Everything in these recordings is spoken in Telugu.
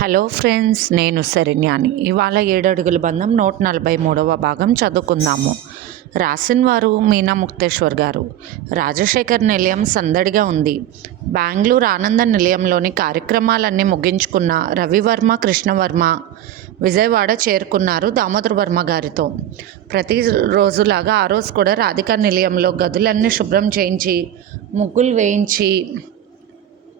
హలో ఫ్రెండ్స్, నేను శరణ్యాని. ఇవాళ 7 అడుగుల బంధం 143వ భాగం చదువుకుందాము. రాసిన వారు మీనా ముక్తేశ్వర్ గారు. రాజశేఖర్ నిలయం సందడిగా ఉంది. బెంగళూరు ఆనంద నిలయంలోని కార్యక్రమాలన్నీ ముగించుకున్న రవివర్మ, కృష్ణవర్మ విజయవాడ చేరుకున్నారు దామోదర్ వర్మ గారితో. ప్రతిరోజులాగా ఆ రోజు కూడా రాధికా నిలయంలో గదులన్నీ శుభ్రం చేయించి, ముగ్గులు వేయించి,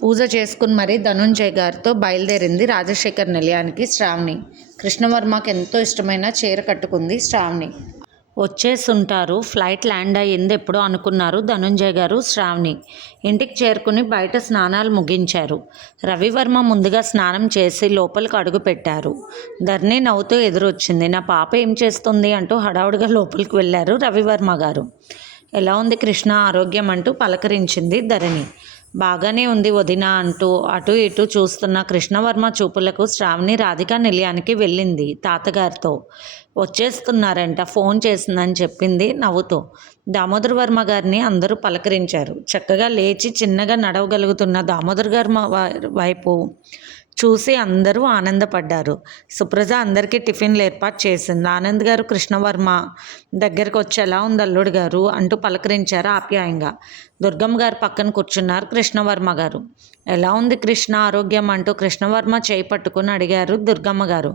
పూజ చేసుకుని మరీ ధనుంజయ్ గారితో బయలుదేరింది రాజశేఖర్ నిలయానికి శ్రావణి. కృష్ణవర్మకి ఎంతో ఇష్టమైన చీర కట్టుకుంది శ్రావణి. వచ్చేసుంటారు, ఫ్లైట్ ల్యాండ్ అయ్యింది ఎప్పుడో అనుకున్నారు ధనుంజయ్ గారు, శ్రావణి. ఇంటికి చేరుకుని బయట స్నానాలు ముగించారు. రవివర్మ ముందుగా స్నానం చేసి లోపలికి అడుగు పెట్టారు. ధరణి నవ్వుతూ ఎదురొచ్చింది. నా పాప ఏం చేస్తుంది అంటూ హడావుడిగా లోపలికి వెళ్ళారు రవివర్మ గారు. ఎలా ఉంది కృష్ణ ఆరోగ్యం అంటూ పలకరించింది ధరణి. బాగానే ఉంది వదినా అంటూ అటు ఇటు చూస్తున్న కృష్ణవర్మ చూపులకు శ్రావణి రాధికా నిలయానికి వెళ్ళింది తాతగారితో. వచ్చేస్తున్నారంట, ఫోన్ చేసిందని చెప్పింది నవ్వుతూ. దామోదర్ వర్మ గారిని అందరూ పలకరించారు. చక్కగా లేచి చిన్నగా నడవగలుగుతున్న దామోదర్ గారి వైపు చూసి అందరూ ఆనందపడ్డారు. సుప్రజ అందరికీ టిఫిన్లు ఏర్పాటు చేసింది. ఆనంద్ గారు కృష్ణవర్మ దగ్గరికి వచ్చి ఎలా ఉంది అల్లుడు గారు అంటూ పలకరించారు ఆప్యాయంగా. దుర్గమ్మ గారు పక్కన కూర్చున్నారు కృష్ణవర్మ గారు. ఎలా ఉంది కృష్ణ ఆరోగ్యం అంటూ కృష్ణవర్మ చేయి పట్టుకుని అడిగారు దుర్గమ్మ గారు.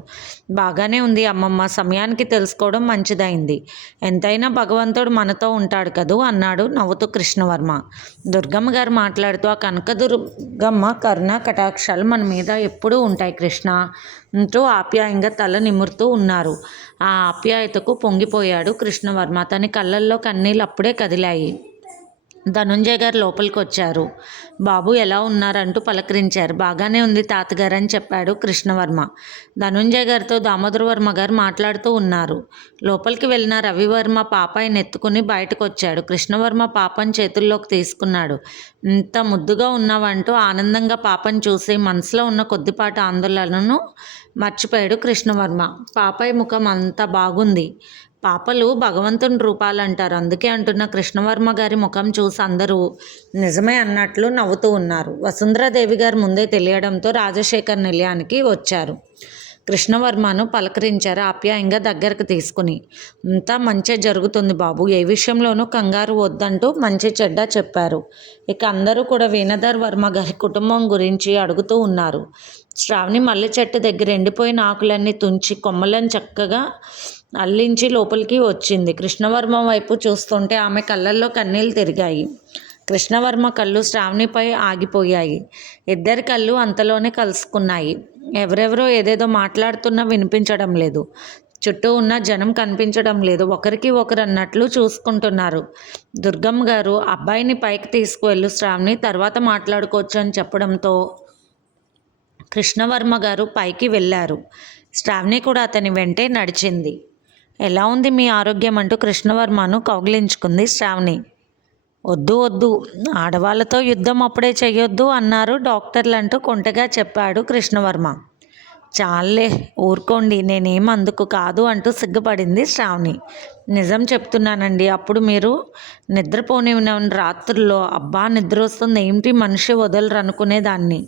బాగానే ఉంది అమ్మమ్మ, సమయానికి తెలుసుకోవడం మంచిదైంది. ఎంతైనా భగవంతుడు మనతో ఉంటాడు కదూ అన్నాడు నవ్వుతూ కృష్ణవర్మ. దుర్గమ్మ గారు మాట్లాడుతూ ఆ కనకదుర్గమ్మ కరుణ కటాక్షాలు మన మీద ఎప్పుడూ ఉంటాయి కృష్ణ అంటూ ఆప్యాయంగా తల నిమురుతూ ఉన్నారు. ఆ ఆప్యాయతకు పొంగిపోయాడు కృష్ణవర్మ. తన కళ్ళల్లో కన్నీళ్ళు అప్పుడే కదిలాయి. ధనుంజయ్ గారు లోపలికి వచ్చారు. బాబు ఎలా ఉన్నారంటూ పలకరించారు. బాగానే ఉంది తాతగారు అని చెప్పాడు కృష్ణవర్మ. ధనుంజయ్ గారితో దామోదర్ వర్మ గారు మాట్లాడుతూ ఉన్నారు. లోపలికి వెళ్ళిన రవివర్మ పాపాయిని ఎత్తుకుని బయటకు వచ్చాడు. కృష్ణవర్మ పాపని చేతుల్లోకి తీసుకున్నాడు. ఇంత ముద్దుగా ఉన్నావంటూ ఆనందంగా పాపని చూసి మనసులో ఉన్న కొద్దిపాటి ఆందోళనను మర్చిపోయాడు కృష్ణవర్మ. పాపాయి ముఖం అంత బాగుంది. పాపలు భగవంతుని రూపాలు అంటారు, అందుకే అంటున్న కృష్ణవర్మ గారి ముఖం చూసి అందరూ నిజమే అన్నట్లు నవ్వుతూ ఉన్నారు. వసుంధరాదేవి గారు ముందే తెలియడంతో రాజశేఖర్ నిలయానికి వచ్చారు. కృష్ణవర్మను పలకరించారు ఆప్యాయంగా దగ్గరకు తీసుకుని. అంతా మంచి జరుగుతుంది బాబు, ఏ విషయంలోనూ కంగారు వద్దంటూ మంచి చెడ్డ చెప్పారు. ఇక అందరూ కూడా వీణధర్ వర్మ గారి కుటుంబం గురించి అడుగుతూ ఉన్నారు. శ్రావణి మల్లె చెట్టు దగ్గర ఎండిపోయిన ఆకులన్నీ తుంచి కొమ్మలను చక్కగా అల్లించి లోపలికి వచ్చింది. కృష్ణవర్మ వైపు చూస్తుంటే ఆమె కళ్ళల్లో కన్నీళ్ళు తిరిగాయి. కృష్ణవర్మ కళ్ళు శ్రావణిపై ఆగిపోయాయి. ఇద్దరి కళ్ళు అంతలోనే కలుసుకున్నాయి. ఎవరెవరో ఏదేదో మాట్లాడుతున్నా వినిపించడం లేదు. చుట్టూ ఉన్న జనం కనిపించడం లేదు. ఒకరికి ఒకరు అన్నట్లు చూసుకుంటున్నారు. దుర్గమ్మ గారు అబ్బాయిని పైకి తీసుకువెళ్ళు శ్రావణి, తర్వాత మాట్లాడుకోవచ్చు అని చెప్పడంతో కృష్ణవర్మ గారు పైకి వెళ్ళారు. శ్రావణి కూడా అతని వెంటే నడిచింది. ఎలా ఉంది మీ ఆరోగ్యం అంటూ కృష్ణవర్మను కౌగిలించుకుంది శ్రావణి. వద్దు వద్దు, ఆడవాళ్ళతో యుద్ధం అప్పుడే చెయ్యొద్దు అన్నారు డాక్టర్లు అంటూ కొంటగా చెప్పాడు కృష్ణవర్మ. చాలే ఊరుకోండి, నేనేం అందుకు కాదు అంటూ సిగ్గుపడింది శ్రావణి. నిజం చెప్తున్నానండి, అప్పుడు మీరు నిద్రపోనిన రాత్రుల్లో అబ్బా నిద్ర వస్తుంది ఏమిటి మనిషి వదలరు అనుకునేదాన్ని.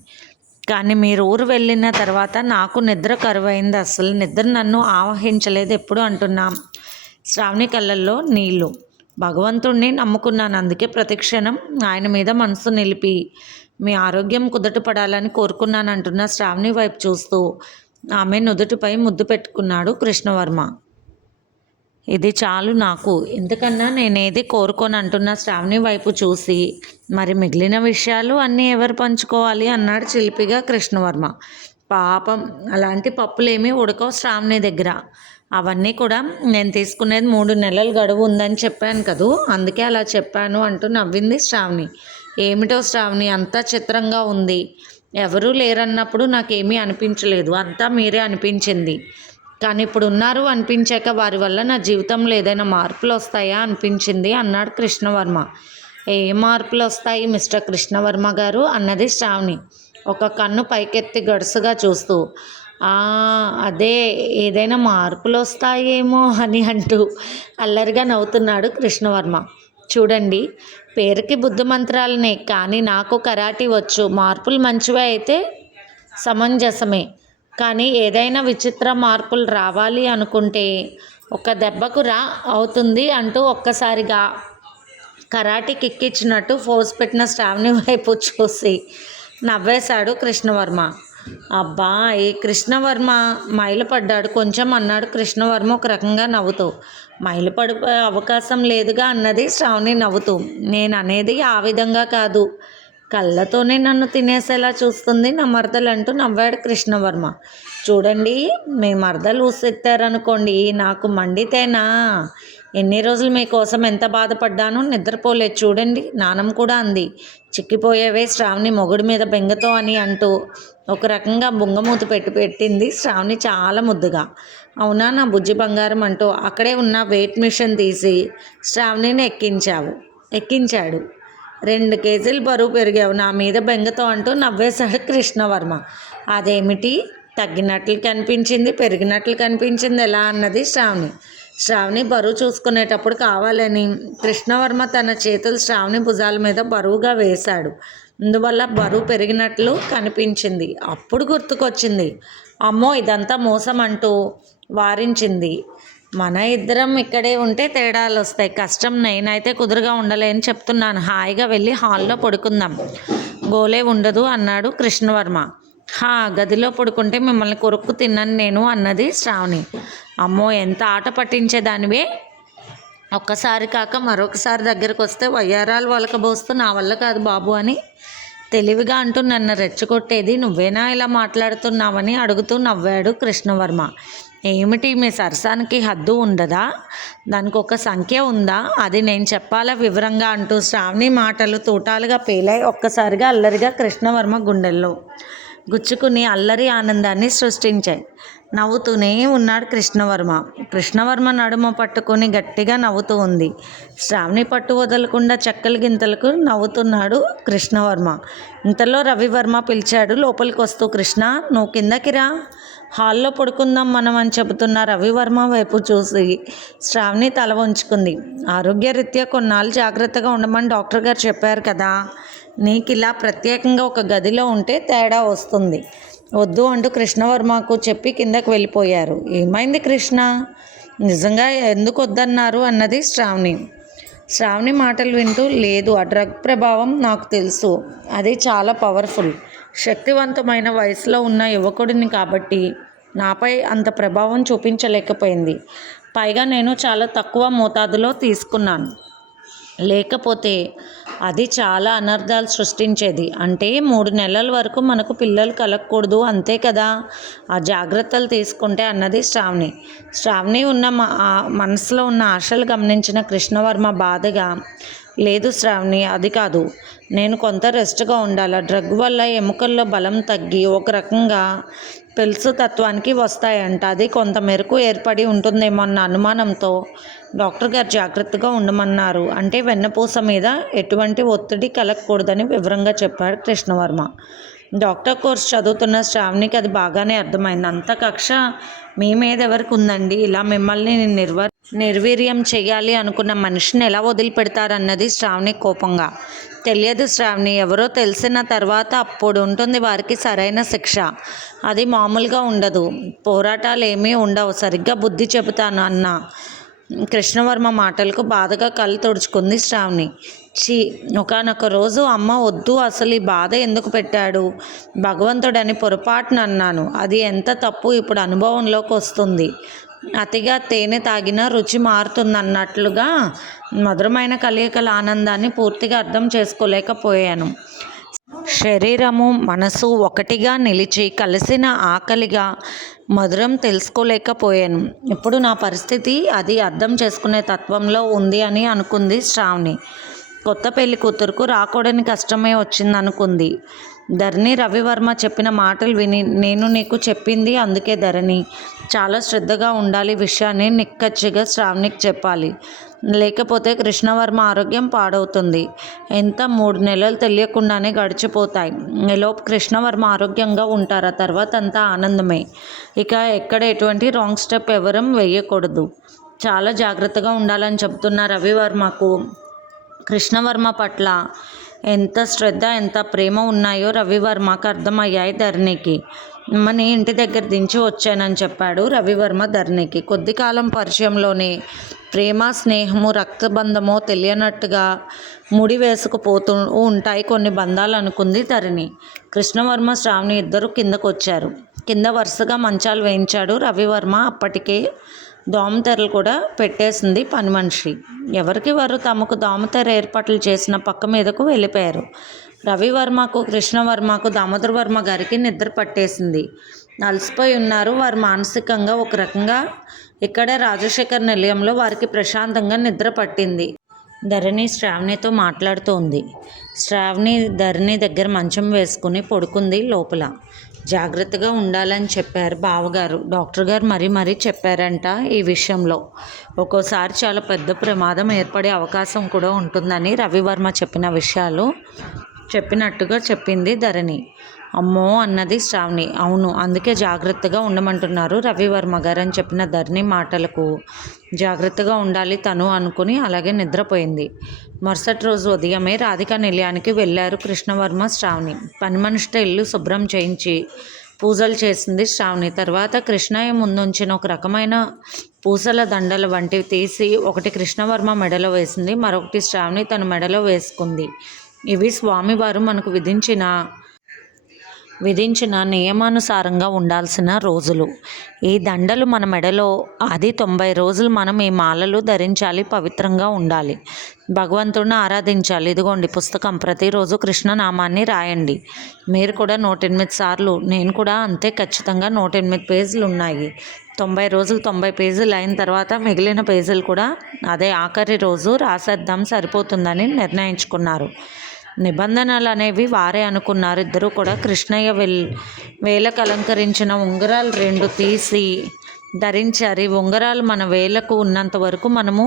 కానీ మీరు ఊరు వెళ్ళిన తర్వాత నాకు నిద్ర కరువైంది. అసలు నిద్ర నన్ను ఆవహించలేదు ఎప్పుడు అంటున్నాం. శ్రావణి కళ్ళల్లో నీళ్ళు. భగవంతుణ్ణి నమ్ముకున్నాను, అందుకే ప్రతిక్షణం ఆయన మీద మనసు నిలిపి మీ ఆరోగ్యం కుదుటపడాలని కోరుకున్నాను అంటున్న శ్రావణి వైపు చూస్తూ ఆమె నుదుటిపై ముద్దు పెట్టుకున్నాడు కృష్ణవర్మ. ఇది చాలు నాకు, ఎందుకన్నా నేనేది కోరుకొని అంటున్న శ్రావణి వైపు చూసి మరి మిగిలిన విషయాలు అన్నీ ఎవరు పంచుకోవాలి అన్నాడు చిలిపిగా కృష్ణవర్మ. పాపం అలాంటి పప్పులేమీ ఉడకవు శ్రావణి దగ్గర. అవన్నీ కూడా నేను తీసుకునేది 3 నెలల గడువు ఉందని చెప్పాను కదూ, అందుకే అలా చెప్పాను అంటూ నవ్వింది శ్రావణి. ఏమిటో శ్రావణి అంతా చిత్రంగా ఉంది. ఎవరూ లేరన్నప్పుడు నాకేమీ అనిపించలేదు, అంతా మీరే అనిపించింది. కానీ ఇప్పుడు ఉన్నారు అనిపించాక వారి వల్ల నా జీవితంలో ఏదైనా మార్పులు వస్తాయా అనిపించింది అన్నాడు కృష్ణవర్మ. ఏ మార్పులు వస్తాయి మిస్టర్ కృష్ణవర్మ గారు అన్నది శ్రావణి ఒక కన్ను పైకెత్తి గడుసుగా చూస్తూ. అదే ఏదైనా మార్పులు వస్తాయేమో అని అంటూ అల్లరిగా నవ్వుతున్నాడు కృష్ణవర్మ. చూడండి, పేరుకి బుద్ధి మంత్రాలనే, కానీ నాకు కరాటీ వచ్చు. మార్పులు మంచివే అయితే సమంజసమే. కానీ ఏదైనా విచిత్ర మార్పులు రావాలి అనుకుంటే ఒక దెబ్బకు అవుతుంది అంటూ ఒక్కసారిగా కరాటీ కిక్కిచ్చినట్టు ఫోర్స్ పెట్టిన శ్రావణి వైపు చూసి నవ్వేశాడు కృష్ణవర్మ. అబ్బా, ఈ కృష్ణవర్మ మైలుపడ్డాడు కొంచెం అన్నాడు కృష్ణవర్మ ఒక రకంగా నవ్వుతూ. మైలుపడిపోయే అవకాశం లేదుగా అన్నది శ్రావణి నవ్వుతూ. నేను అనేది ఆ విధంగా కాదు, కళ్ళతోనే నన్ను తినేసేలా చూస్తుంది నా మరదలంటూ నవ్వాడు కృష్ణవర్మ. చూడండి, మీ మరదలు ఊసెత్తారనుకోండి నాకు మండితేనా. ఎన్ని రోజులు మీకోసం ఎంత బాధపడ్డానో, నిద్రపోలేదు చూడండి, నానమ్మ కూడా అంది. చిక్కిపోయేవే శ్రావణి మొగుడి మీద బెంగతో అని అంటూ ఒక రకంగా బుంగమూతి పెట్టింది శ్రావణి చాలా ముద్దుగా. అవునా నా బుజ్జి బంగారం అంటూ అక్కడే ఉన్న వెయిట్ మిషన్ తీసి శ్రావణిని ఎక్కించాడు. 2 కేజీలు బరువు పెరిగావు నా మీద బెంగతో అంటూ నవ్వేశాడు కృష్ణవర్మ. అదేమిటి, తగ్గినట్లు కనిపించింది పెరిగినట్లు కనిపించింది ఎలా అన్నది శ్రావణి బరువు చూసుకునేటప్పుడు కావాలని కృష్ణవర్మ తన చేతులు శ్రావణి భుజాల మీద బరువుగా వేశాడు. అందువల్ల బరువు పెరిగినట్లు కనిపించింది. అప్పుడు గుర్తుకొచ్చింది, అమ్మో ఇదంతా మోసం అంటూ వారించింది. మన ఇద్దరం ఇక్కడే ఉంటే తేడాలు వస్తాయి, కష్టం, నేనైతే కుదురుగా ఉండలేని చెప్తున్నాను, హాయిగా వెళ్ళి హాల్లో పడుకుందాం, గోలే ఉండదు అన్నాడు కృష్ణవర్మ. గదిలో పడుకుంటే మిమ్మల్ని కొరుక్కు తిన్నాను నేను అన్నది శ్రావణి. అమ్మో ఎంత ఆట పట్టించేదానివే, ఒక్కసారి కాక మరొకసారి దగ్గరకు వస్తే వయ్యారాలు వలకబోస్తూ నా వల్ల కాదు బాబు అని తెలివిగా అంటూ నన్ను రెచ్చగొట్టేది నువ్వేనా ఇలా మాట్లాడుతున్నావని అడుగుతూ నవ్వాడు కృష్ణవర్మ. ఏమిటి మీ సరసానికి హద్దు ఉండదా, దానికి ఒక సంఖ్య ఉందా, అది నేను చెప్పాలా వివరంగా అంటూ శ్రావణి మాటలు తూటాలుగా పేలాయి. ఒక్కసారిగా అల్లరిగా కృష్ణవర్మ గుండెల్లో గుచ్చుకుని అల్లరి ఆనందాన్ని సృష్టించాయి. నవ్వుతూనే ఉన్నాడు కృష్ణవర్మ నడుమ పట్టుకొని గట్టిగా నవ్వుతూ ఉంది. శ్రావణి పట్టు వదలకుండా చెక్కలు గింతలకు నవ్వుతున్నాడు కృష్ణవర్మ. ఇంతలో రవివర్మ పిలిచాడు లోపలికి వస్తూ. కృష్ణ, నువ్వు కిందకి రా, హాల్లో పడుకుందాం మనం అని చెబుతున్న రవివర్మ వైపు చూసి శ్రావణి తల వంచుకుంది. ఆరోగ్యరీత్యా కొన్నాళ్ళు జాగ్రత్తగా ఉండమని డాక్టర్ గారు చెప్పారు కదా, నీకు ఇలా ప్రత్యేకంగా ఒక గదిలో ఉంటే తేడా వస్తుంది, వద్దు అంటూ కృష్ణవర్మకు చెప్పి కిందకు వెళ్ళిపోయారు. ఏమైంది కృష్ణ, నిజంగా ఎందుకు వద్దన్నారు అన్నది శ్రావణి మాటలు వింటూ. లేదు, ఆ డ్రగ్ ప్రభావం నాకు తెలుసు, అది చాలా పవర్ఫుల్, శక్తివంతమైన వయసులో ఉన్న యువకుడిని కాబట్టి నాపై అంత ప్రభావం చూపించలేకపోయింది. పైగా నేను చాలా తక్కువ మోతాదులో తీసుకున్నాను, లేకపోతే అది చాలా అనర్థాలు సృష్టించేది. అంటే 3 నెలల వరకు మనకు పిల్లలు కలగకూడదు అంతే కదా, ఆ జాగ్రత్తలు తీసుకుంటే అన్నది శ్రావణి ఉన్న మనసులో ఉన్న ఆశలు గమనించిన కృష్ణవర్మ బాధగా, లేదు శ్రావణి, అది కాదు, నేను కొంత రెస్ట్గా ఉండాలి, డ్రగ్ వల్ల ఎముకల్లో బలం తగ్గి ఒక రకంగా పెల్సు తత్వానికి వస్తాయంట, అది కొంత మేరకు ఏర్పడి ఉంటుందేమో అన్న అనుమానంతో డాక్టర్ గారు జాగ్రత్తగా ఉండమన్నారు. అంటే వెన్నపూస మీద ఎటువంటి ఒత్తిడి కలగకూడదని వివరంగా చెప్పాడు కృష్ణవర్మ. డాక్టర్ కోర్స్ చదువుతున్న శ్రావణికి అది బాగానే అర్థమైంది. అంత కక్ష మీ మీద ఎవరికి ఉందండి, ఇలా మిమ్మల్ని నిర్వీర్యం చేయాలి అనుకున్న మనిషిని ఎలా వదిలిపెడతారన్నది శ్రావణి కోపంగా. తెలియదు శ్రావణి, ఎవరో తెలిసిన తర్వాత అప్పుడు ఉంటుంది వారికి సరైన శిక్ష, అది మామూలుగా ఉండదు, పోరాటాలు ఏమీ ఉండవు, సరిగ్గా బుద్ధి చెబుతాను అన్న కృష్ణవర్మ మాటలకు బాధగా కళ్ళు తుడుచుకుంది శ్రావణి. ఒకానొక రోజు అమ్మ వద్దు, అసలు ఈ బాధ ఎందుకు పెట్టాడు భగవంతుడని పొరపాటున అన్నాను, అది ఎంత తప్పు ఇప్పుడు అనుభవంలోకి వస్తుంది, అతిగా తేనె తాగినా రుచి మారుతుందన్నట్లుగా మధురమైన కలయికల ఆనందాన్ని పూర్తిగా అర్థం చేసుకోలేకపోయాను. శరీరము మనసు ఒకటిగా నిలిచి కలిసిన ఆకలిగా మధురం తెలుసుకోలేకపోయాను. ఇప్పుడు నా పరిస్థితి అది అర్థం చేసుకునే తత్వంలో ఉంది అని అనుకుంది శ్రావణి. కొత్త పెళ్లి కూతురుకు రాకూడని కష్టమే వచ్చిందనుకుంది. ధరణి రవివర్మ చెప్పిన మాటలు విని, నేను నీకు చెప్పింది అందుకే ధరణి, చాలా శ్రద్ధగా ఉండాలి, విషయాన్ని నిక్కచ్చిగా శ్రావణికి చెప్పాలి, లేకపోతే కృష్ణవర్మ ఆరోగ్యం పాడవుతుంది. ఎంత 3 నెలలు తెలియకుండానే గడిచిపోతాయి, ఈలోపు కృష్ణవర్మ ఆరోగ్యంగా ఉంటారు, ఆ తర్వాత అంతా ఆనందమే, ఇక ఎక్కడ ఎటువంటి రాంగ్ స్టెప్ ఎవరం వేయకూడదు, చాలా జాగ్రత్తగా ఉండాలని చెప్తున్న రవివర్మకు కృష్ణవర్మ పట్ల ఎంత శ్రద్ధ ఎంత ప్రేమ ఉన్నాయో రవివర్మకు అర్థమయ్యాయి ధరణికి. అమ్మని ఇంటి దగ్గర దించి వచ్చానని చెప్పాడు రవివర్మ ధరణికి. కొద్ది కాలం పరిచయంలోనే ప్రేమ, స్నేహము, రక్తబంధమో తెలియనట్టుగా ముడి వేసుకుపోతూ ఉంటాయి కొన్ని బంధాలు అనుకుంది ధరణి. కృష్ణవర్మ, శ్రావణి ఇద్దరు కిందకు వచ్చారు. కింద వరుసగా మంచాలు వేయించాడు రవివర్మ. అప్పటికే దోమతెరలు కూడా పెట్టేసింది పని మనిషి. ఎవరికి వారు తమకు దోమతెర ఏర్పాట్లు చేసిన పక్క మీదకు వెళ్ళిపోయారు. రవివర్మకు, కృష్ణవర్మకు, దామోదర్ వర్మ గారికి నిద్ర పట్టేసింది. అలసిపోయి ఉన్నారు వారు మానసికంగా. ఒక రకంగా ఇక్కడే రాజశేఖర్ నిలయంలో వారికి ప్రశాంతంగా నిద్ర పట్టింది. ధరణి శ్రావణితో మాట్లాడుతోంది. శ్రావణి ధరణి దగ్గర మంచం వేసుకుని పడుకుంది లోపల. జాగ్రత్తగా ఉండాలని చెప్పారు బావగారు. డాక్టర్ గారు మరీ చెప్పారంట ఈ విషయంలో. ఒక్కోసారి చాలా పెద్ద ప్రమాదం ఏర్పడే అవకాశం కూడా ఉంటుందని రవివర్మ చెప్పిన విషయాలు చెప్పినట్టుగా చెప్పింది ధరణి. అమ్మో అన్నది శ్రావణి. అవును, అందుకే జాగ్రత్తగా ఉండమంటున్నారు రవివర్మ గారు అని చెప్పిన ధరణి మాటలకు జాగ్రత్తగా ఉండాలి తను అనుకుని అలాగే నిద్రపోయింది. మరుసటి రోజు ఉదయమే రాధికా నిలయానికి వెళ్ళారు కృష్ణవర్మ, శ్రావణి. పని మనిషితో ఇల్లు శుభ్రం చేయించి పూజలు చేసింది శ్రావణి. తర్వాత కృష్ణయ్య ముందుంచిన ఒక రకమైన పూసల దండల వంటివి తీసి ఒకటి కృష్ణవర్మ మెడలో వేసింది, మరొకటి శ్రావణి తన మెడలో వేసుకుంది. ఇవి స్వామివారు మనకు విధించిన నియమానుసారంగా ఉండాల్సిన రోజులు. ఈ దండలు మన మెడలో, అది 90 రోజులు మనం ఈ మాలలు ధరించాలి, పవిత్రంగా ఉండాలి, భగవంతుడిని ఆరాధించాలి. ఇదిగోండి పుస్తకం, ప్రతిరోజు కృష్ణనామాన్ని రాయండి. మీరు కూడా 108 సార్లు, నేను కూడా అంతే, ఖచ్చితంగా 108 పేజీలు ఉన్నాయి. 90 రోజులు 90 పేజీలు అయిన తర్వాత మిగిలిన పేజీలు కూడా అదే ఆఖరి రోజు రాసేద్దాం, సరిపోతుందని నిర్ణయించుకున్నారు. నిబంధనలు అనేవి వారే అనుకున్నారు ఇద్దరు కూడా. కృష్ణయ్య వేలకు అలంకరించిన ఉంగరాలు 2 తీసి ధరించారు. ఈ ఉంగరాలు మన వేలకు ఉన్నంత వరకు మనము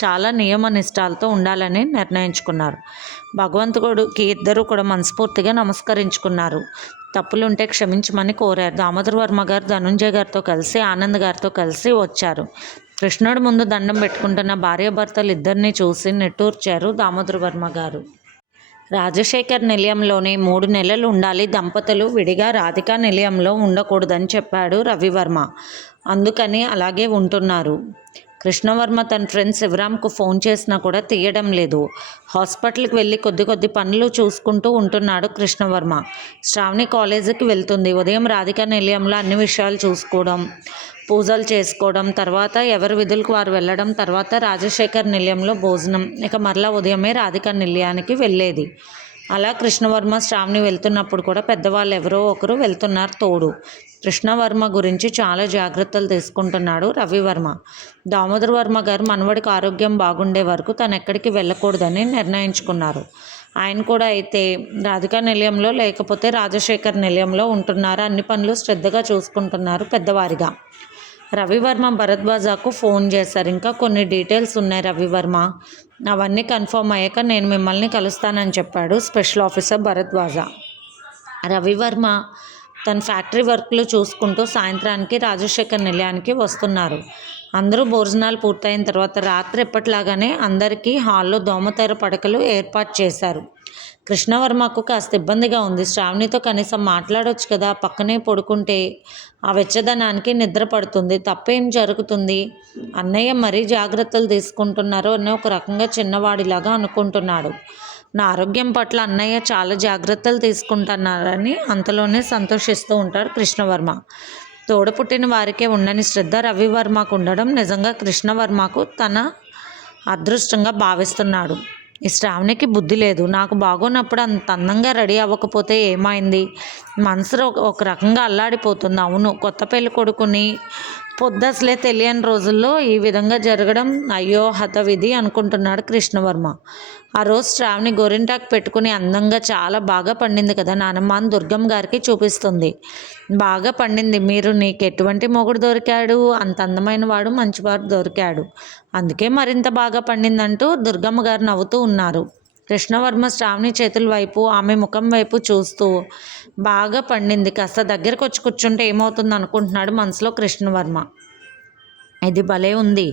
చాలా నియమ నిష్ఠాలతో ఉండాలని నిర్ణయించుకున్నారు. భగవంతుడికి ఇద్దరు కూడా మనస్ఫూర్తిగా నమస్కరించుకున్నారు. తప్పులుంటే క్షమించమని కోరారు. దామోదర్ వర్మ గారు ధనుంజయ గారితో కలిసి, ఆనంద్ గారితో కలిసి వచ్చారు. కృష్ణుడి ముందు దండం పెట్టుకుంటున్న భార్యాభర్తలు ఇద్దరిని చూసి నిట్టూర్చారు దామోదర్ వర్మ గారు. రాజశేఖర్ నిలయంలోనే 3 నెలలు ఉండాలి దంపతులు, విడిగా రాధికా నిలయంలో ఉండకూడదని చెప్పాడు రవివర్మ. అందుకని అలాగే ఉంటున్నారు. కృష్ణవర్మ తన ఫ్రెండ్ శివరాంకు ఫోన్ చేసినా కూడా తీయడం లేదు. హాస్పిటల్కి వెళ్ళి కొద్ది పనులు చూసుకుంటూ ఉంటున్నాడు కృష్ణవర్మ. శ్రావణి కాలేజీకి వెళ్తుంది. ఉదయం రాధికా నిలయంలో అన్ని విషయాలు చూసుకోవడం, పూజలు చేసుకోవడం, తర్వాత ఎవరి విధులకు వారు వెళ్ళడం, తర్వాత రాజశేఖర్ నిలయంలో భోజనం, ఇక మరలా ఉదయమే రాధికా నిలయానికి వెళ్ళేది. అలా కృష్ణవర్మ, శ్రావణి వెళ్తున్నప్పుడు కూడా పెద్దవాళ్ళు ఎవరో ఒకరు వెళ్తున్నారు తోడు. కృష్ణవర్మ గురించి చాలా జాగ్రత్తలు తీసుకుంటున్నాడు రవివర్మ. దామోదర్ వర్మ గారు మనవడికి ఆరోగ్యం బాగుండే వరకు తను ఎక్కడికి వెళ్ళకూడదని నిర్ణయించుకున్నారు. ఆయన కూడా అయితే రాధికా నిలయంలో లేకపోతే రాజశేఖర్ నిలయంలో ఉంటున్నారు. అన్ని పనులు శ్రద్ధగా చూసుకుంటున్నారు పెద్దవారిగా. రవివర్మ భరద్వాజకు ఫోన్ చేశారు. ఇంకా కొన్ని డీటెయిల్స్ ఉన్నాయి రవివర్మ, అవన్నీ కన్ఫర్మ్ అయ్యాక నేను మిమ్మల్ని కలుస్తానని చెప్పాడు స్పెషల్ ఆఫీసర్ భరద్వాజ. రవివర్మ తన ఫ్యాక్టరీ వర్క్లు చూసుకుంటూ సాయంత్రానికి రాజశేఖర్ నిలయానికి వస్తున్నారు. అందరూ భోజనాలు పూర్తయిన తర్వాత రాత్రి ఎప్పటిలాగానే అందరికీ హాల్లో దోమతెర పడకలు ఏర్పాటు చేశారు. కృష్ణవర్మకు కాస్త ఇబ్బందిగా ఉంది. శ్రావణితో కనీసం మాట్లాడవచ్చు కదా, పక్కనే పడుకుంటే ఆ వెచ్చదనానికి నిద్ర పడుతుంది. తప్పేం జరుగుతుంది? అన్నయ్య మరీ జాగ్రత్తలు తీసుకుంటున్నారు అని ఒక రకంగా చిన్నవాడిలాగా అనుకుంటున్నాడు. నా ఆరోగ్యం పట్ల అన్నయ్య చాలా జాగ్రత్తలు తీసుకుంటున్నారని అంతలోనే సంతోషిస్తూ ఉంటాడు కృష్ణవర్మ. తోడపుట్టిన వారికే ఉండని శ్రద్ధ రవివర్మకు ఉండడం నిజంగా కృష్ణవర్మకు తన అదృష్టంగా భావిస్తున్నాడు. ఈ శ్రావణికి బుద్ధి లేదు. నాకు బాగోనప్పుడు అంత అందంగా రెడీ అవ్వకపోతే ఏమైంది? మనసులో ఒక రకంగా అల్లాడిపోతుంది. అవును, కొత్త పెళ్లి కొడుకుని పొద్దసలే తెలియని రోజుల్లో ఈ విధంగా జరగడం అయ్యో హతవిధి అనుకుంటున్నాడు కృష్ణవర్మ. ఆ రోజు శ్రావణి గోరింటాకు పెట్టుకుని అందంగా చాలా బాగా పండింది కదా నానమ్మ అని దుర్గమ్మ గారికి చూపిస్తుంది. బాగా పండింది, మీరు నీకు ఎటువంటి మొగుడు దొరికాడు? అంత అందమైన వాడు, మంచివాడు దొరికాడు, అందుకే మరింత బాగా పండిందంటూ దుర్గమ్మ గారు నవ్వుతూ ఉన్నారు. కృష్ణవర్మ శ్రావణి చేతుల వైపు, ఆమె ముఖం వైపు చూస్తూ బాగా పండింది, కాస్త దగ్గరకు వచ్చి కూర్చుంటే ఏమవుతుంది అనుకుంటున్నాడు మనసులో కృష్ణవర్మ. ఇది భలే ఉంది,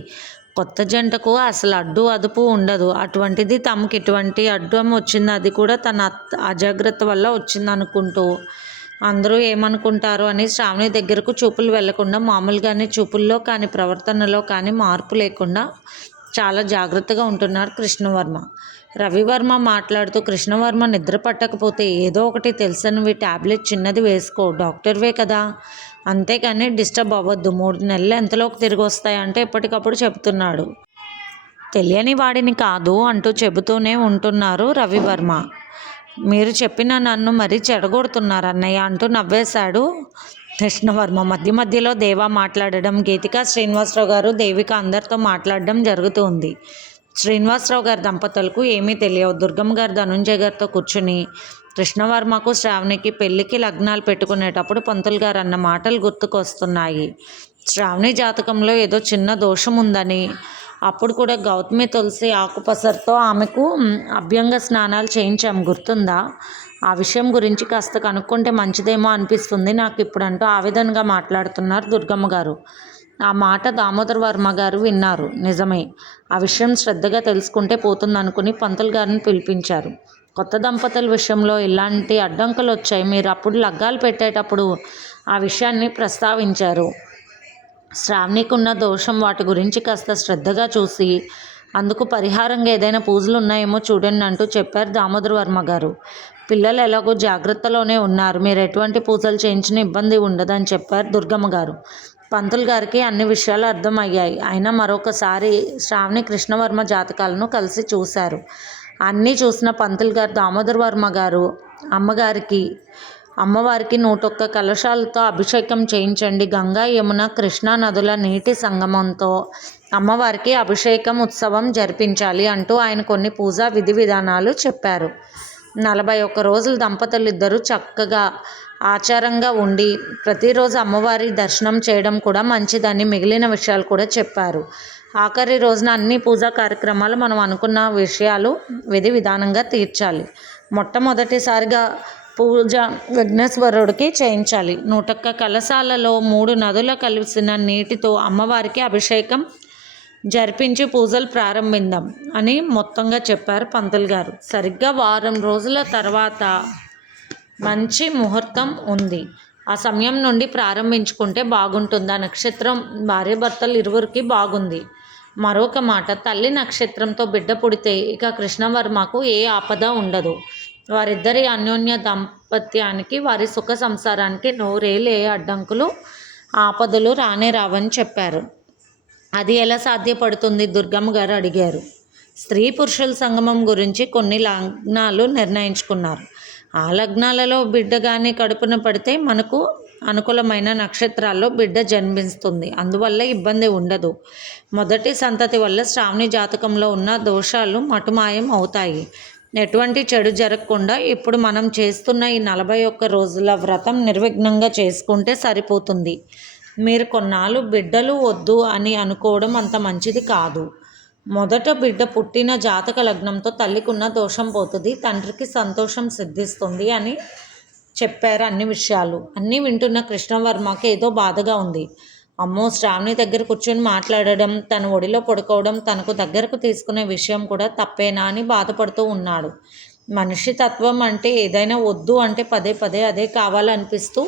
కొత్త జంటకు అసలు అడ్డు అదుపు ఉండదు, అటువంటిది తమకి ఇటువంటి అడ్డం వచ్చింది, అది కూడా తన అజాగ్రత్త వల్ల వచ్చింది అనుకుంటూ అందరూ ఏమనుకుంటారు అని శ్రావణి దగ్గరకు చూపులు వెళ్లకుండా మామూలుగానే చూపుల్లో కానీ ప్రవర్తనలో కానీ మార్పు లేకుండా చాలా జాగ్రత్తగా ఉంటున్నారు కృష్ణవర్మ. రవివర్మ మాట్లాడుతూ, కృష్ణవర్మ నిద్ర పట్టకపోతే ఏదో ఒకటి తెలుసనివి టాబ్లెట్ చిన్నది వేసుకో, డాక్టర్వే కదా, అంతేకాని డిస్టర్బ్ అవ్వద్దు, 3 నెలలు ఎంతలోకి తిరిగి వస్తాయంటే ఎప్పటికప్పుడు చెబుతున్నాడు. తెలియని వాడిని కాదు అంటూ చెబుతూనే ఉంటున్నారు రవివర్మ. మీరు చెప్పిన నన్ను మరీ చెడగొడుతున్నారు అన్నయ్య అంటూ నవ్వేశాడు కృష్ణవర్మ. మధ్య మధ్యలో దేవా మాట్లాడడం, గీతిక శ్రీనివాసరావు గారు దేవిక అందరితో మాట్లాడడం జరుగుతుంది. శ్రీనివాసరావు గారి దంపతులకు ఏమీ తెలియవు. దుర్గమ్మ గారు ధనుంజయ గారితో కూర్చుని కృష్ణవర్మకు శ్రావణికి పెళ్లికి లగ్నాలు పెట్టుకునేటప్పుడు పంతులు గారు అన్న మాటలు గుర్తుకొస్తున్నాయి. శ్రావణి జాతకంలో ఏదో చిన్న దోషం ఉందని, అప్పుడు కూడా గౌతమి తులసి ఆకుపసరతో ఆమెకు అభ్యంగ స్నానాలు చేయించాము, గుర్తుందా? ఆ విషయం గురించి కాస్త కనుక్కుంటే మంచిదేమో అనిపిస్తుంది నాకు ఇప్పుడు అంటూ ఆవేదనగా మాట్లాడుతున్నారు దుర్గమ్మ గారు. ఆ మాట దామోదర వర్మ గారు విన్నారు. నిజమే, ఆ విషయం శ్రద్ధగా తెలుసుకుంటే పోతుందనుకుని పంతులు గారిని పిలిపించారు. కొత్త దంపతుల విషయంలో ఇలాంటి అడ్డంకులు వచ్చాయి. మీరు అప్పుడు లగ్గాలు పెట్టేటప్పుడు ఆ విషయాన్ని ప్రస్తావించారు. శ్రావణికి ఉన్న దోషం, వాటి గురించి కాస్త శ్రద్ధగా చూసి అందుకు పరిహారంగా ఏదైనా పూజలు ఉన్నాయేమో చూడండి అంటూ చెప్పారు దామోదర వర్మ గారు. పిల్లలు ఎలాగో జాగ్రత్తలోనే ఉన్నారు, మీరు ఎటువంటి పూజలు చేయించిన ఇబ్బంది ఉండదని చెప్పారు దుర్గమ్మ గారు. పంతులు గారికి అన్ని విషయాలు అర్థమయ్యాయి. అయినా మరొకసారి శ్రావణి కృష్ణవర్మ జాతకాలను కలిసి చూశారు. అన్నీ చూసిన పంతులు గారు దామోదర వర్మ గారు అమ్మవారికి 101 కలశాలతో అభిషేకం చేయించండి, గంగా యమున కృష్ణా నదుల నీటి సంగమంతో అమ్మవారికి అభిషేకం ఉత్సవం జరిపించాలి అంటూ ఆయన కొన్ని పూజా విధి విధానాలు చెప్పారు. 41 రోజులు దంపతులిద్దరూ చక్కగా ఆచారంగా ఉండి ప్రతిరోజు అమ్మవారి దర్శనం చేయడం కూడా మంచిదని మిగిలిన విషయాలు కూడా చెప్పారు. ఆఖరి రోజున అన్ని పూజా కార్యక్రమాలు మనం అనుకున్న విషయాలు విధి విధానంగా తీర్చాలి. మొట్టమొదటిసారిగా పూజ విఘ్నేశ్వరుడికి చేయించాలి. 101 కలశాలలో 3 నదుల కలిసిన నీటితో అమ్మవారికి అభిషేకం జరిపించి పూజలు ప్రారంభిద్దాం అని మొత్తంగా చెప్పారు పంతులు గారు. సరిగ్గా వారం రోజుల తర్వాత మంచి ముహూర్తం ఉంది. ఆ సమయం నుండి ప్రారంభించుకుంటే బాగుంటుంది. ఆ నక్షత్రం భార్యాభర్తలు ఇరువురికి బాగుంది. మరొక మాట, తల్లి నక్షత్రంతో బిడ్డ పుడితే ఇక కృష్ణవర్మకు ఏ ఆపద ఉండదు. వారిద్దరి అన్యోన్య దాంపత్యానికి, వారి సుఖ సంసారానికి నూరేళ్ళు ఏ అడ్డంకులు ఆపదలు రానే రావని చెప్పారు. అది ఎలా సాధ్యపడుతుంది? దుర్గమ్మ గారు అడిగారు. స్త్రీ పురుషుల సంగమం గురించి కొన్ని లగ్నాలు నిర్ణయించుకున్నారు. ఆ లగ్నాలలో బిడ్డ కానీ కడుపున పడితే మనకు అనుకూలమైన నక్షత్రాల్లో బిడ్డ జన్మిస్తుంది. అందువల్ల ఇబ్బంది ఉండదు. మొదటి సంతతి వల్ల శ్రావణి జాతకంలో ఉన్న దోషాలు మటుమాయం అవుతాయి. ఎటువంటి చెడు జరగకుండా ఇప్పుడు మనం చేస్తున్న ఈ 41 రోజుల వ్రతం నిర్విఘ్నంగా చేసుకుంటే సరిపోతుంది. మీరు కొన్నాళ్ళు బిడ్డలు వద్దు అని అనుకోవడం అంత మంచిది కాదు. మొదట బిడ్డ పుట్టిన జాతక లగ్నంతో తల్లికున్న దోషం పోతుంది, తండ్రికి సంతోషం సిద్ధిస్తుంది అని చెప్పారు. అన్ని విషయాలు అన్నీ వింటున్న కృష్ణవర్మకి ఏదో బాధగా ఉంది. అమ్మో, శ్రావణి దగ్గర కూర్చొని మాట్లాడడం, తన ఒడిలో పడుకోవడం, తనకు దగ్గరకు తీసుకునే విషయం కూడా తప్పేనా అని బాధపడుతూ ఉన్నాడు. మనిషి తత్వం అంటే ఏదైనా వద్దు అంటే పదే పదే అదే కావాలనిపిస్తూ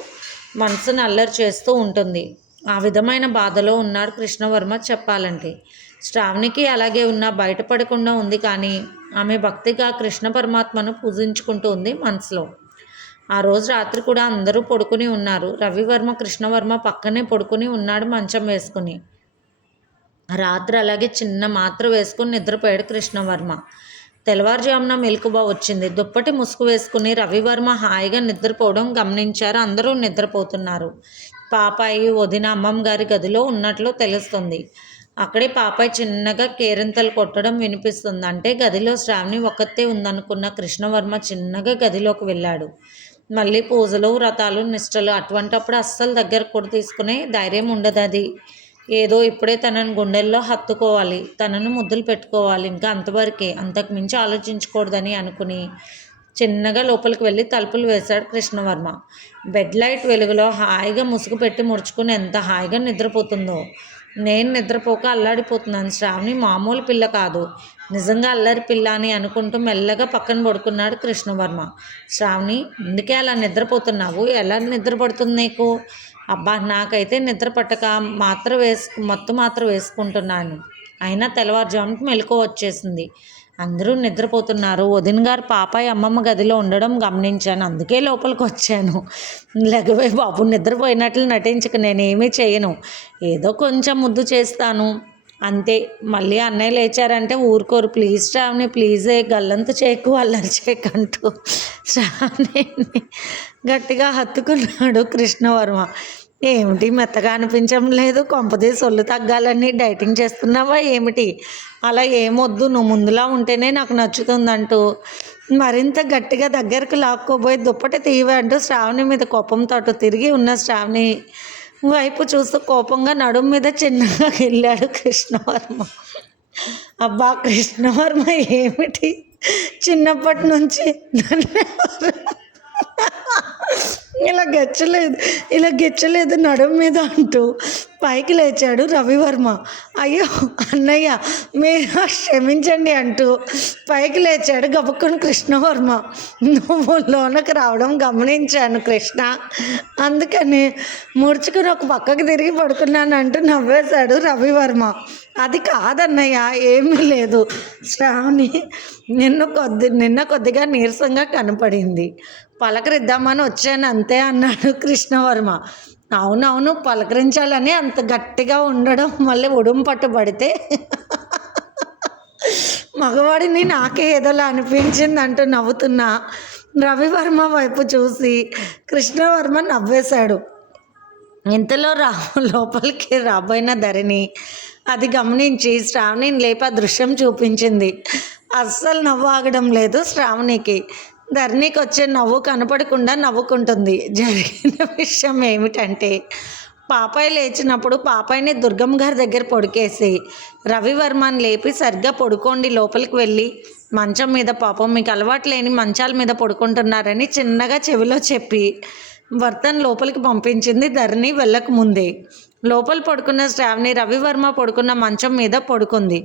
మనసును అల్లరి చేస్తూ ఉంటుంది. ఆ విధమైన బాధలో ఉన్నాడు కృష్ణవర్మ చెప్పాలంటే. శ్రావణికి అలాగే ఉన్నా బయటపడకుండా ఉంది. కానీ ఆమె భక్తిగా కృష్ణ పరమాత్మను పూజించుకుంటూ ఉంది మనసులో. ఆ రోజు రాత్రి కూడా అందరూ పడుకుని ఉన్నారు. రవివర్మ కృష్ణవర్మ పక్కనే పడుకుని ఉన్నాడు మంచం వేసుకుని. రాత్రి అలాగే చిన్న మాత్ర వేసుకుని నిద్రపోయాడు కృష్ణవర్మ. తెల్లవారుజామున మెలకువ వచ్చింది. దుప్పటి ముసుగు వేసుకుని రవివర్మ హాయిగా నిద్రపోవడం గమనించారు. అందరూ నిద్రపోతున్నారు. పాపాయి వదిన అమ్మమ్మ గారి గదిలో ఉన్నట్లు తెలుస్తుంది. అక్కడే పాపాయి చిన్నగా కేరింతలు కొట్టడం వినిపిస్తుంది. అంటే గదిలో శ్రావణి ఒక్కతే ఉందనుకున్న కృష్ణవర్మ చిన్నగా గదిలోకి వెళ్ళాడు. మళ్ళీ పూజలు వ్రతాలు నిష్టలు అటువంటప్పుడు అస్సలు దగ్గర కూడా తీసుకునే ధైర్యం ఉండదు. అది ఏదో ఇప్పుడే తనను గుండెల్లో హత్తుకోవాలి, తనను ముద్దులు పెట్టుకోవాలి, ఇంకా అంతవరకే, అంతకు మించి ఆలోచించకూడదని అనుకుని చిన్నగా లోపలికి వెళ్ళి తలుపులు వేశాడు కృష్ణవర్మ. బెడ్ లైట్ వెలుగులో హాయిగా ముసుగు పెట్టి ముడుచుకుని ఎంత హాయిగా నిద్రపోతుందో. నేను నిద్రపోక అల్లాడిపోతున్నాను. శ్రావణి మామూలు పిల్ల కాదు, నిజంగా అల్లరి పిల్ల అని అనుకుంటూ మెల్లగా పక్కన పడుకున్నాడు కృష్ణవర్మ. శ్రావణి, అందుకే అలా నిద్రపోతున్నావు? ఎలా నిద్రపడుతుంది నీకు? అబ్బా, నాకైతే నిద్ర పట్టక మత్తు మాత్ర వేసుకుంటున్నాను. అయినా తెల్లవారుజాముకి మెలకువ వచ్చేసింది. అందరూ నిద్రపోతున్నారు. వదిన గారు పాపాయి అమ్మమ్మ గదిలో ఉండడం గమనించాను. అందుకే లోపలికి వచ్చాను. లెగవే బాబు, నిద్రపోయినట్లు నటించక, నేనేమీ చేయను. ఏదో కొంచెం ముద్దు చేస్తాను అంతే. మళ్ళీ అన్నయ్య లేచారంటే ఊరుకోరు. ప్లీజ్ శ్రావణి, ప్లీజే, గల్లంత చేయకు, అల్లరి చేయకంటూ శ్రావణిని గట్టిగా హత్తుకున్నాడు కృష్ణవర్మ. ఏమిటి, మెత్తగా అనిపించడం లేదు? కొంపదీసి ఒళ్ళు తగ్గాలని డైటింగ్ చేస్తున్నావా ఏమిటి? అలా ఏమొద్దు, నువ్వు ముందులా ఉంటేనే నాకు నచ్చుతుందంటూ మరింత గట్టిగా దగ్గరకు లాక్కోబోయి దుప్పటి తీవే అంటూ శ్రావణి మీద కోపంతో తిరిగి ఉన్న శ్రావణి వైపు చూస్తూ కోపంగా నడుము మీద చిన్నగా వెళ్ళాడు కృష్ణవర్మ. అబ్బా కృష్ణవర్మ, ఏమిటి చిన్నప్పటి నుంచి ఇలా గెచ్చలేదు నడుము మీద అంటూ పైకి లేచాడు రవివర్మ. అయ్యో అన్నయ్య, మీరు క్షమించండి అంటూ పైకి లేచాడు గబుక్కుని కృష్ణవర్మ. నువ్వు లోనకు రావడం గమనించాను కృష్ణ, అందుకని ముడుచుకుని ఒక పక్కకు తిరిగి పడుకున్నాను అంటూ నవ్వేశాడు రవివర్మ. అది కాదన్నయ్య, ఏమీ లేదు. శ్రావణి నిన్న కొద్దిగా నీరసంగా కనపడింది, పలకరిద్దామని వచ్చాను అంతే అన్నాడు కృష్ణవర్మ. అవునవును, పలకరించాలని అంత గట్టిగా ఉండడం మళ్ళీ ఉడుము పట్టుబడితే మగవాడిని నాకే ఏదోలా అనిపించింది అంటూ నవ్వుతున్న రవివర్మ వైపు చూసి కృష్ణవర్మ నవ్వేశాడు. ఇంతలో లోపలికి రాబోయిన ధరణి అది గమనించి శ్రావణిని లేపి ఆ దృశ్యం చూపించింది. అస్సలు నవ్వు ఆగడం లేదు శ్రావణికి. ధరణికి వచ్చే నవ్వు కనపడకుండా నవ్వుకుంటుంది. జరిగిన విషయం ఏమిటంటే, పాపాయి లేచినప్పుడు పాపాయిని దుర్గమ్మ గారి దగ్గర పడుకేసి రవివర్మని లేపి సరిగ్గా పడుకోండి, లోపలికి వెళ్ళి మంచం మీద, పాపం మీకు అలవాటు లేని మంచాల మీద పడుకుంటున్నారని చిన్నగా చెవిలో చెప్పి భర్తను లోపలికి పంపించింది ధరణి వెళ్ళక ముందే. లోపల పడుకున్న శ్రావణి రవివర్మ పడుకున్న మంచం మీద పడుకుంది.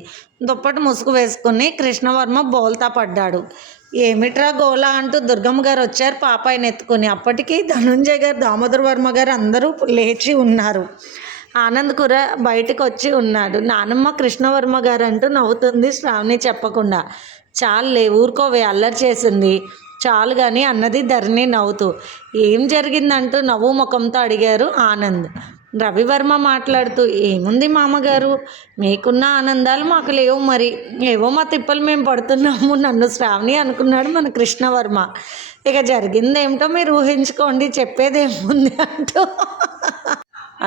దుప్పటి ముసుగు వేసుకుని కృష్ణవర్మ బోల్తా పడ్డాడు. ఏమిట్రా గోలా అంటూ దుర్గమ్మ గారు వచ్చారు పాపాయిని ఎత్తుకొని. అప్పటికి ధనుంజయ గారు, దామోదర వర్మ గారు అందరూ లేచి ఉన్నారు. ఆనంద్ కూర బయటకు వచ్చి ఉన్నాడు. నానమ్మ కృష్ణవర్మ గారు అంటూ నవ్వుతుంది శ్రావణి చెప్పకుండా. చాలులే, ఊరుకోవే, అల్లరి చేసింది చాలు కానీ అన్నది ధరణి నవ్వుతూ. ఏం జరిగిందంటూ నవ్వు ముఖంతో అడిగారు ఆనంద్. రవివర్మ మాట్లాడుతూ, ఏముంది మామగారు, మీకున్న ఆనందాలు మాకు లేవు, మరి ఏవో మా తిప్పలు మేము పడుతున్నాము. నన్ను శ్రావణి అనుకున్నాడు మన కృష్ణవర్మ. ఇక జరిగిందేమిటో మీరు ఊహించుకోండి, చెప్పేదేముంది అంటూ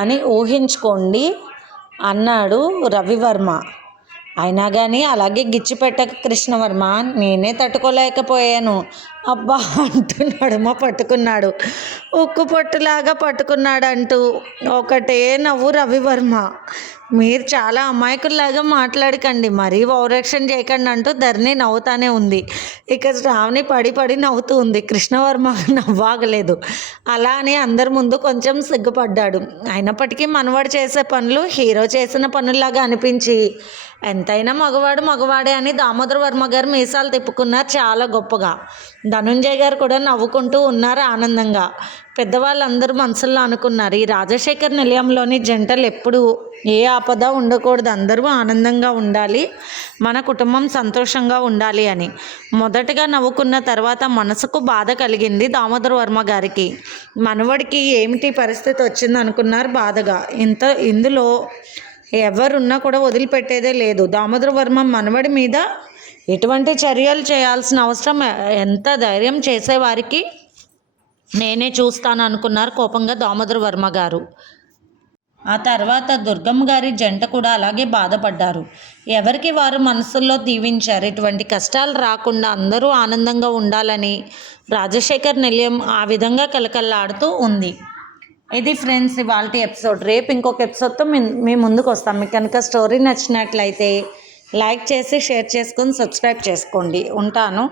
అని ఊహించుకోండి అన్నాడు రవివర్మ. అయినా కానీ అలాగే గిచ్చిపెట్టక కృష్ణవర్మ, నేనే తట్టుకోలేకపోయాను అబ్బా అంటూ నడుమ పట్టుకున్నాడు. ఉక్కు పట్టులాగా పట్టుకున్నాడు అంటూ ఒకటే నవ్వు రవివర్మ. మీరు చాలా అమాయకుల్లాగా మాట్లాడకండి, మరీ ఓవరాక్షన్ చేయకండి అంటూ ధరణి నవ్వుతానే ఉంది. ఇక శ్రావణి పడి నవ్వుతూ ఉంది. కృష్ణవర్మ నవ్వాగలేదు. అలా అని అందరి ముందు కొంచెం సిగ్గుపడ్డాడు. అయినప్పటికీ మనవాడు చేసే పనులు హీరో చేసిన పనుల్లాగా అనిపించి, ఎంతైనా మగవాడే అని దామోదర వర్మ గారు మీసాలు తిప్పుకున్నారు చాలా గొప్పగా. ధనుంజయ్ గారు కూడా నవ్వుకుంటూ ఉన్నారు ఆనందంగా. పెద్దవాళ్ళందరూ మనసుల్లో అనుకున్నారు, ఈ రాజశేఖర్ నిలయంలోని జంటలు ఎప్పుడు ఏ ఆపద ఉండకూడదు, అందరూ ఆనందంగా ఉండాలి, మన కుటుంబం సంతోషంగా ఉండాలి అని. మొదటగా నవ్వుకున్న తర్వాత మనసుకు బాధ కలిగింది దామోదర వర్మ గారికి. మనవడికి ఏమిటి పరిస్థితి వచ్చింది అనుకున్నారు బాధగా. ఇందులో ఎవరున్నా కూడా వదిలిపెట్టేదే లేదు. దామోదర వర్మ మనవడి మీద ఎటువంటి చర్యలు చేయాల్సిన అవసరం, ఎంత ధైర్యం చేసేవారికి నేనే చూస్తాను అనుకున్నారు కోపంగా దామోదర వర్మ గారు. ఆ తర్వాత దుర్గమ్మ గారి జంట కూడా అలాగే బాధపడ్డారు. ఎవరికి వారు మనసుల్లో దీవించారు, ఇటువంటి కష్టాలు రాకుండా అందరూ ఆనందంగా ఉండాలని. రాజశేఖర్ నిలయం ఆ విధంగా కలకల్లాడుతూ ఉంది. ఇది ఫ్రెండ్స్ ఇవాల్టి ఎపిసోడ్. రేపు ఇంకొక ఎపిసోడ్తో మేము ముందుకు వస్తాం. మీకు కనుక స్టోరీ నచ్చినట్లయితే లైక్ చేసి షేర్ చేసుకొని సబ్స్క్రైబ్ చేసుకోండి. ఉంటాను.